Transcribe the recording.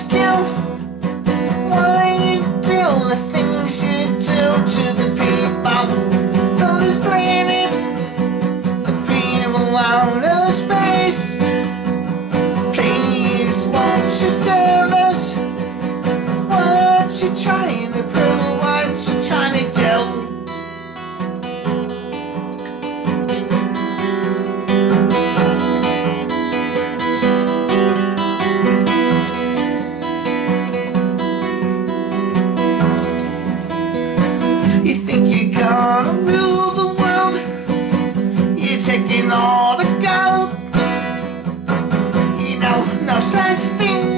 ask you why you do the things you do to the people on this planet, the people out of space. Please, won't you tell us what you're trying to prove, what you're trying to do? You think you're gonna rule the world? You're taking all the gold. You know, no such thing